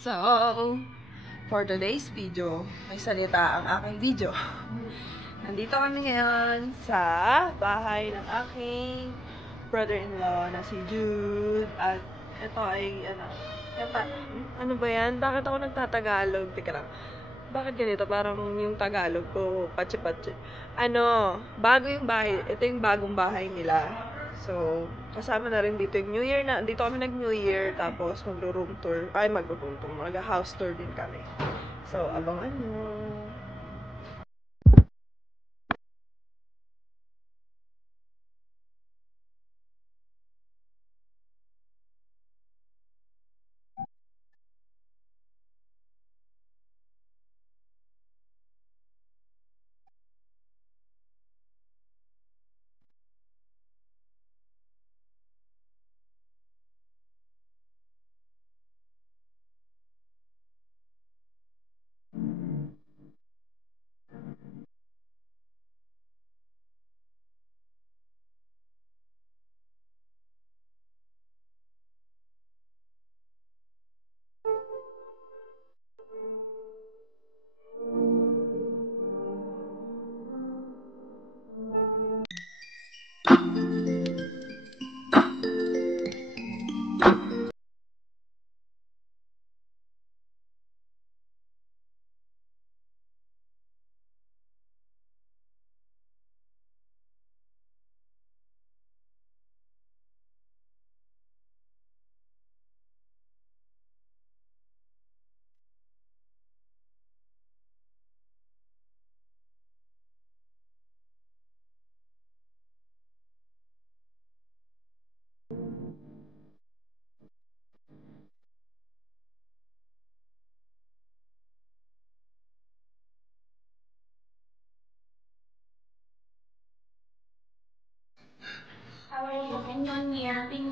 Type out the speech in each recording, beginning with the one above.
So, for today's video, may salita ang aking video. Nandito kami ngayon sa bahay ng aking brother-in-law na si Jude. At ito ay, ano ba yan? Bakit ako nagtatagalog? Teka lang. Bakit ganito? Parang yung Tagalog ko, patsi-patsi. Bago yung bahay. Ito yung bagong bahay nila. So, kasama na rin dito yung New Year na. Dito kami nag-New Year. Tapos, magro-room tour. Ay, magro-room tour. Mag-house tour din kami. So, abangan nyo.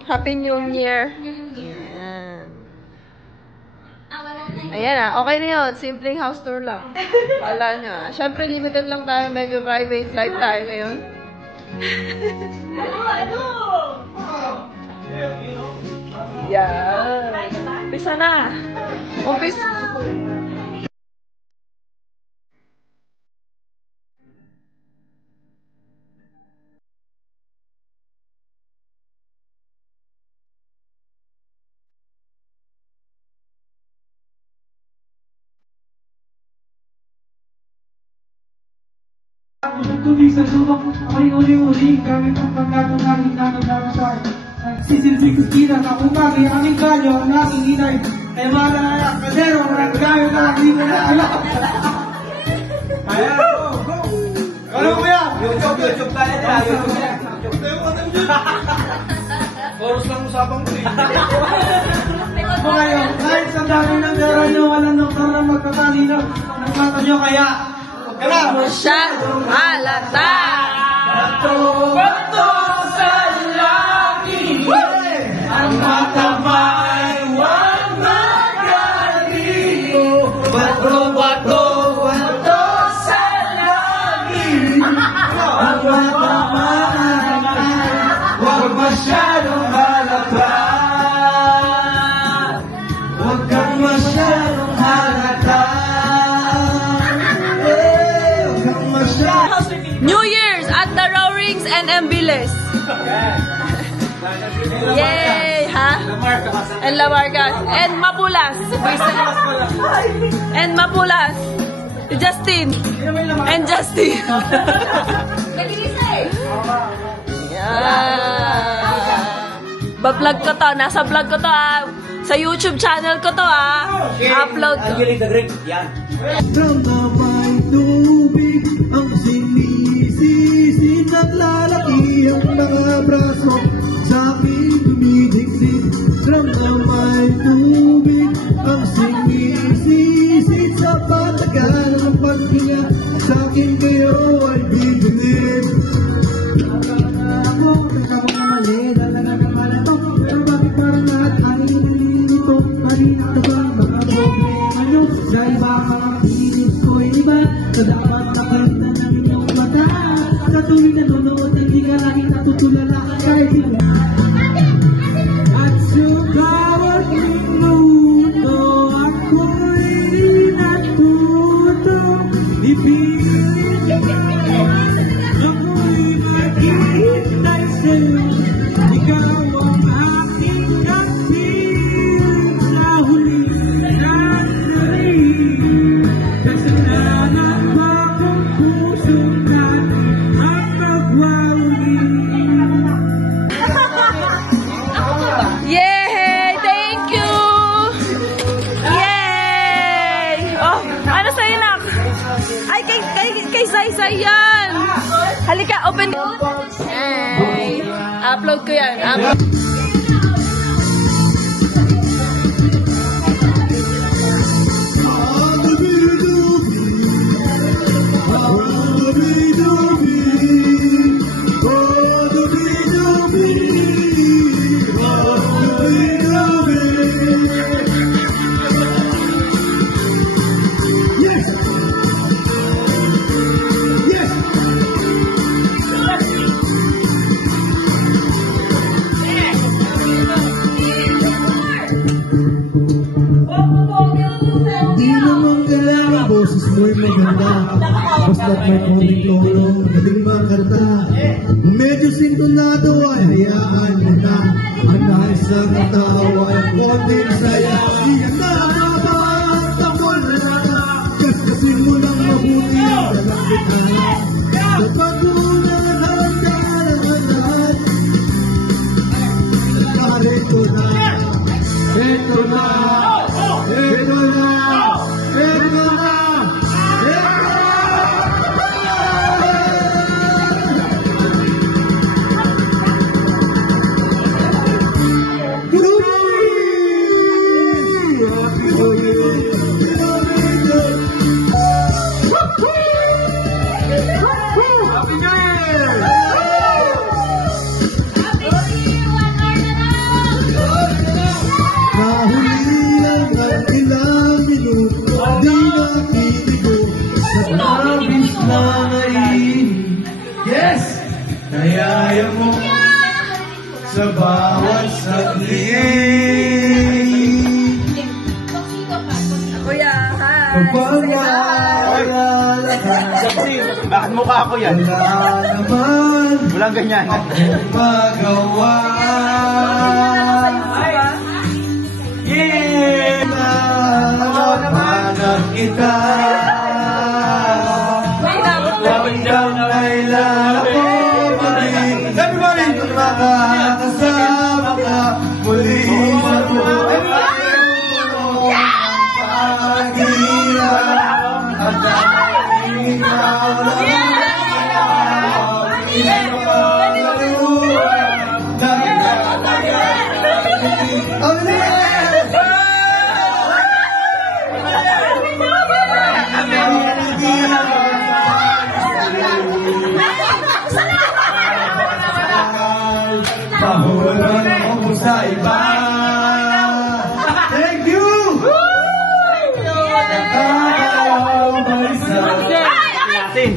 Happy New Year. Ayan. Ayan na. Okay na yun. Simpleng house tour lang. Wala nyo. Siyempre, limited lang tayo. Medyo private flight tayo ngayon. Yan. Umpisa na. Umpisa. Tubig sa subok, ako'y uli-uli, gamit ang pagkatunagin na nagdamasal. Sisilbi ko tira na umagi, aming kalyo, ang aking inay, ay mga na kadero, nagkayo na, hindi mo na alam. Ayan, go! Ano mo yan? YouTube tayo na, YouTube yan. Oras lang usapang ko eh. O ngayon, kahit sa dami ng dero nyo, walang doktor na magkatalino, nagmata nyo kaya, masyadong halata. Bato sa langit, ang matamay huwag magaling. Bato sa langit, ang matamay huwag masyadong halata. Huwag kang masyadong halata. New Year's at the Rawrings and Embiles. Yay! Ha? And Lamarcas. And Mapulas. And Mapulas. Justin. And Justin. Yeah. Ba-vlog ko to. Nasa vlog ko to sa YouTube channel ko to Upload ko. Ang sinisisid at lalaki ang mga braso sa aking dumidiksit. Ramdamay tubig ang sinisisid sa patagal ng paghinga sa akin kayo ay bibilib. Ako, nagkakong na mali, dalaga ka pala to. Pero bakit parang lahat ay nililito? Marina ka ba mga problema nyo? Sa iba mga pinis ko ay iba. Sa dapat nakita ng inyong mata. Sa tuwing nanonood, hindi ka laging natutulala. Kahit hindi. At sa bawat minuto at guys, ayan! Halika, open. Hey! Upload ko yan. Boses mo'y maganda, basta't may konting tono, galing magkarta. Medyo sintonado ay hayaan mo na, ang nais ng tao ay konting saya. Iyan na ba, takon na na, kaskasin mo lang mabuti ang dalang bitaya. Dapat mo na handa-handa, narito na, ito na, ito na, ito na. Yes! Kayaya mo sa bawat saglit. Kuya, hi! Bakit mukha ako yan? Wala naman Walang ganyan. magawa. Yeah! Nahanap kita. Hanggang kailan ako muli. Everybody! Makakasama ka muli sa buhay. Paghihirap at dahil ikaw lang. Pahulan ako sa iba. Thank you! Nakakalaw ba isa? Natin.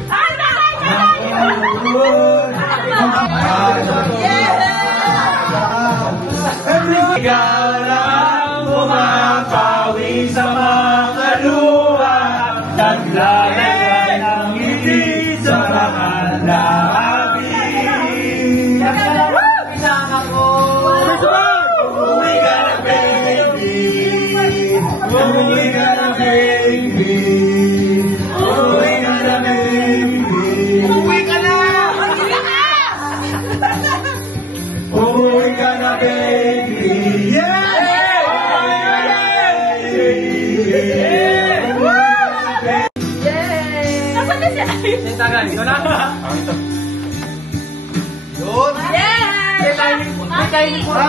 Ikaw lang bumapawi sa mga luha. Naglalayan ng ngiti sa mga labi. Uwi ka na baby. Uwi ka na baby. Uwi ka na baby. Uwi ka na. Uwi ka na baby. Yeah! Sintagan. Ito na. Yun! May tayo ni Pura.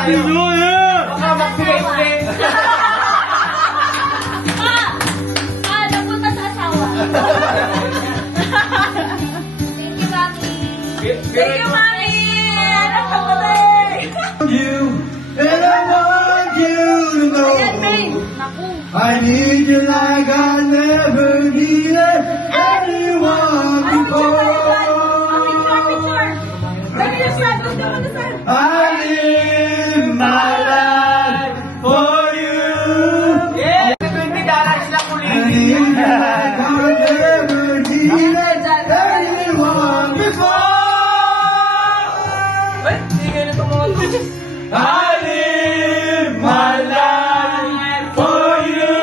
Baka magbigay-bigay. Napunta sa asawa. Thank you, Mami. Thank you, Mami! You and I want you to know Naku. I need you like I never needed anyone before. I live my life for you. Yeah! Sila I need you like I never needed anyone before. I live my life for you.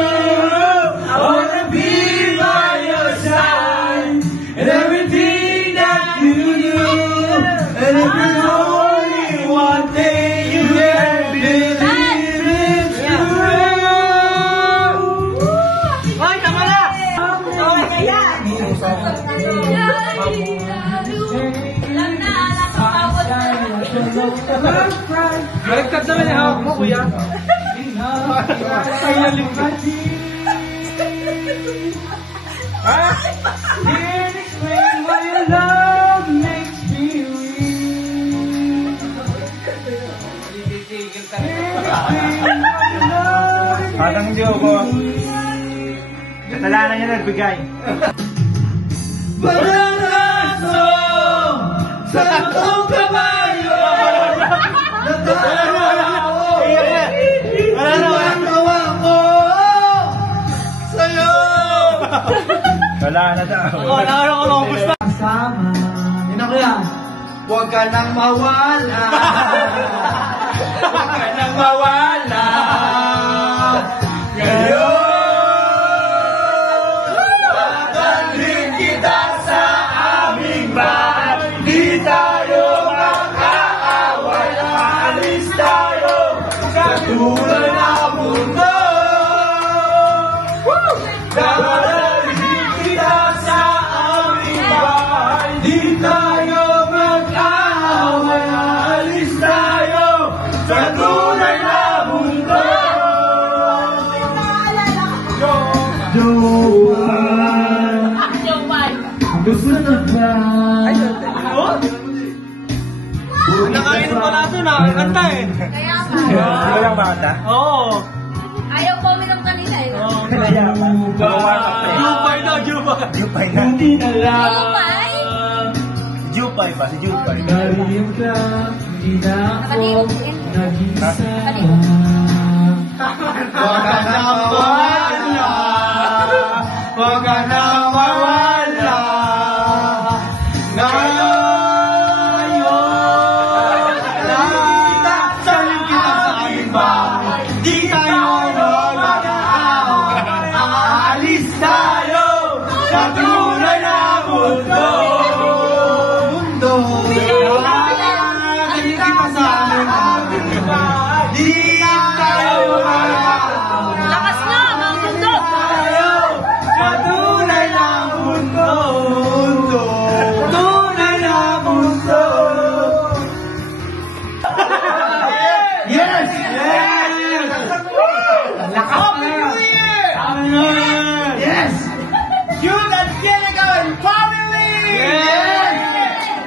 I wanna be by your side and everything that you do. And if there's only one thing you can believe it's true. Hoy, tama na! Okay, kaya. Baligtad naman yung hawak mo, kuya. Payalim ka. Ha? Can't explain why your love makes me weak. Parang hindi ako. Kasalanan niya nagbigay. Bananaso sa akong kabayo. Nagawa ko sa'yo. Wala na daw. Wala ko lang gusto. Kasama. Yun ako yan. Huwag ka nang mawala. Huwag ka nang mawala. Ngayon, dadalhin kita sa aming bahay. Di tayo makaaway. Alis tayo sa tulad ng mundo. Dadalhin kita sa aming bahay. Di tayo mag-aaway. Alis tayo sa tulad ng mundo. Joan, gusto na ba? Nakain mo na ito, nakakanta eh. Kaya nga. Sino lang bata? Oo. Ayaw ko uminom kanina eh. Kaya pa. Jupay na, Jupay. Jupay na. Hindi na lang. Jupay? Jupay ba? Si Jupay. Narinig ka, hindi na ako nag-isa. Huwag ka na mawala. Huwag ka na mawala. Ngayon, salim kita sa aming bahay. Di tayo mag-aaway. Aalis tayo sa tunay na mundo. Salim kita sa aming bahay. Di tayo mag-aaway. Lakas na, mga mundo! Sa tunay na mundo. Tunay na mundo. Yes! Yes! Happy New Year! Yes! Yun ang Kinigawan Family! Yes!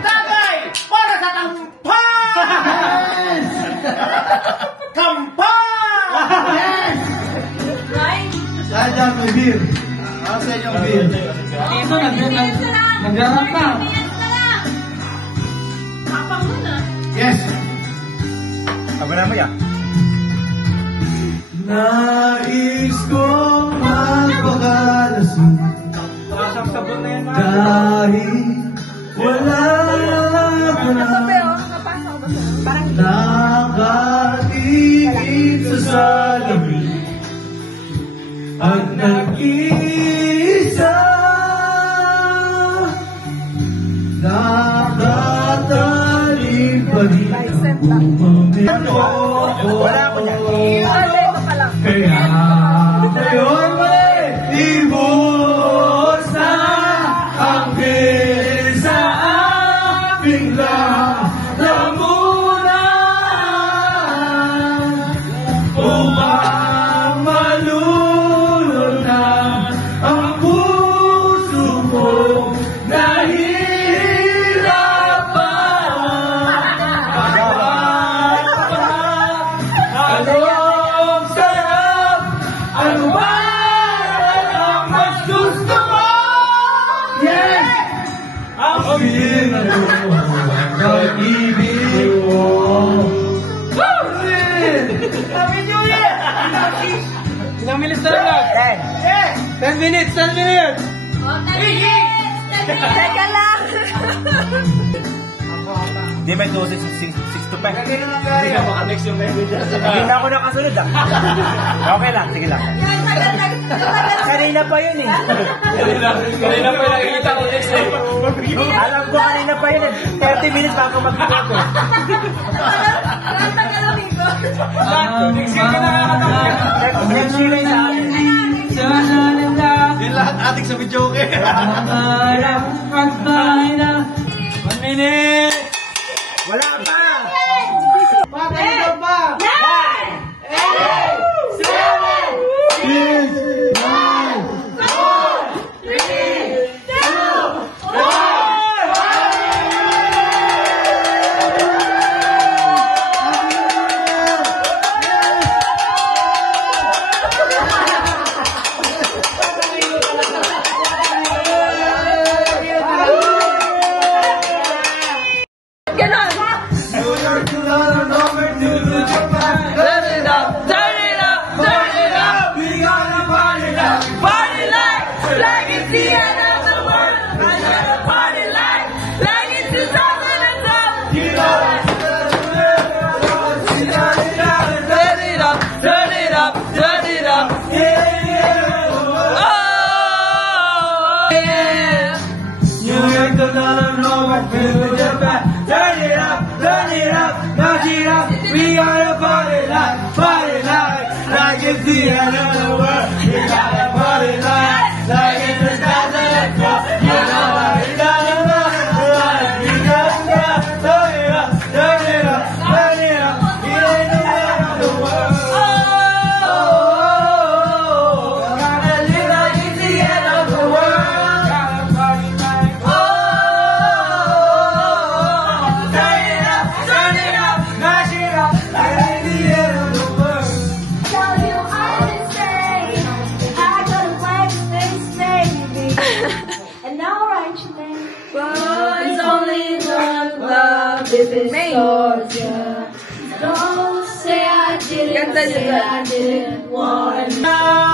Tagay! Para sa kampan! Yes! Kampan! Yes! Ay, Dyan may beer. Asa yung beer? Ito, minutes na lang! nagdarap na. 30 minutes na lang! Kapang mo na. Yes! Aba na mo yan. Nais kong magpakalasing Masang sabon na yan. dahil wala ka na Parang nakatingin sa salamin at nag-iisa nakataling pa rin ang momento. Wala ko yan. Kaya ngayon may ibuhos na ang bilis sa aming lalamunan upang malulunan ang puso mo nahihirapan. Anong sarap? Ano ba ang mas gusto mo? Yes! Ang pag-ibig mo. Happy New Year! Ilang minutes na lang? 10. 10 minutes, 10 minutes! Oh, 10 minutes! 10 minutes! Teka lang! Di ba 2, 6 to 5? Hindi ka maka-next yung message. Hindi na ako nakasunod ah. Okay lang, sige lang. Yan, tagal. Kanina pa yun eh. Kanina pa yung nakikita ko next time. Alam ko kanina pa yun eh. 30 minutes bago mag-record ko. Next year ka na nakakatawa. Next year na sa akin. Yung lahat ating sa video okay. 1 minute! Wala pa! Turn it up, knock it up. We gonna party like it's the end of the world. We gotta party like it's the start of the club. You know how we gotta party like we gotta turn it up, turn it up, turn it up. It ain't the end of the world. Gotta live like it's the end of the world. Gotta party like turn it up, knock it up. It ain't the end of the world. Tell you I'm insane. I got a black face, baby. And now write your name. But it's only one love if it's yours. Don't say I didn't, Ganda say niya. I didn't want. Now